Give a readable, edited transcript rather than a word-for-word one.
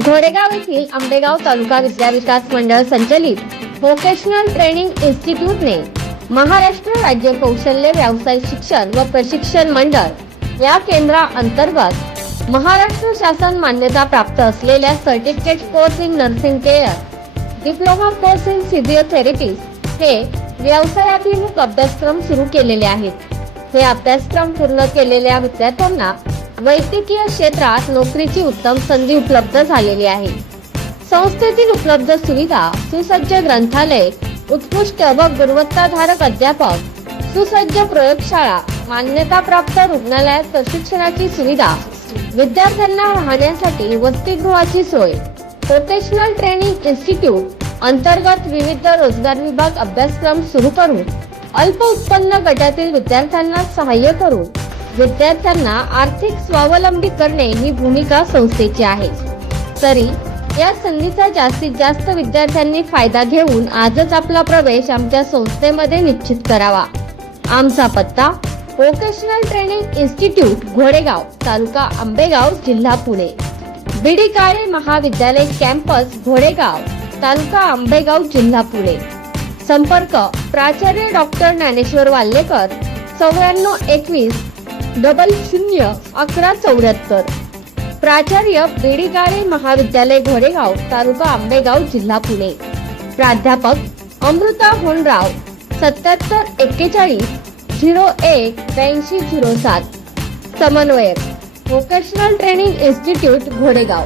घोडेगाव येथील आंबेगाव तालुका विद्या विकास मंडळ संचलित व्होकेशनल ट्रेनिंग इन्स्टिट्यूटने महाराष्ट्र राज्य कौशल्य व्यावसायिक शिक्षण व प्रशिक्षण मंडळ या केंद्राअंतर्गत महाराष्ट्र शासन मान्यता प्राप्त असलेल्या certificate course in nursing care, diploma course in physiotherapist हे व्यवसायाभिमुख अभ्यासक्रम सुरू केलेले आहेत. हे अभ्यासक्रम पूर्ण केलेल्या विद्यार्थ्यांना वैद्यकीय क्षेत्रात नोकरीची उत्तम संधी उपलब्ध झालेली आहे. संस्थेतील उपलब्ध सुविधा, सुसज्ज ग्रंथालय, उत्कृष्ट व गुणवत्ताधारक अध्यापक, सुसज्ज प्रयोगशाळा, मान्यताप्राप्त रुग्णालयात प्रशिक्षणाची सुविधा, विद्यार्थ्यांना राहण्यासाठी वसतिगृहाची सोय, व्होकेशनल ट्रेनिंग इन्स्टिट्यूट अंतर्गत विविध रोजगार विभाग अभ्यासक्रम सुरू करून अल्प उत्पन्न गटातील विद्यार्थ्यांना सहाय्य करून विद्यार्थ्यांना आर्थिक स्वावलंबी करणे ही भूमिका संस्थेची आहे. तरी या संधीचा जास्तीत जास्त विद्यार्थ्यांनी फायदा घेऊन आजच आपला प्रवेश आमच्या संस्थेमध्ये निश्चित करावा. आमचा पत्ता व्होकेशनल ट्रेनिंग इन्स्टिट्यूट, घोडेगाव, तालुका आंबेगाव, जिल्हा पुणे. बीडी काळे महाविद्यालय कॅम्पस, घोडेगाव, तालुका आंबेगाव, जिल्हा पुणे. संपर्क प्राचार्य डॉक्टर ज्ञानेश्वर वाल्लेकर 9421 00 1174. प्राचार्य बीडी काळे महाविद्यालय, घोडेगाव, तालुका आंबेगाव, जिल्हा पुणे. प्राध्यापक अमृता होनराव 7741 01 8207. समन्वयक व्होकेशनल ट्रेनिंग इन्स्टिट्यूट, घोडेगाव.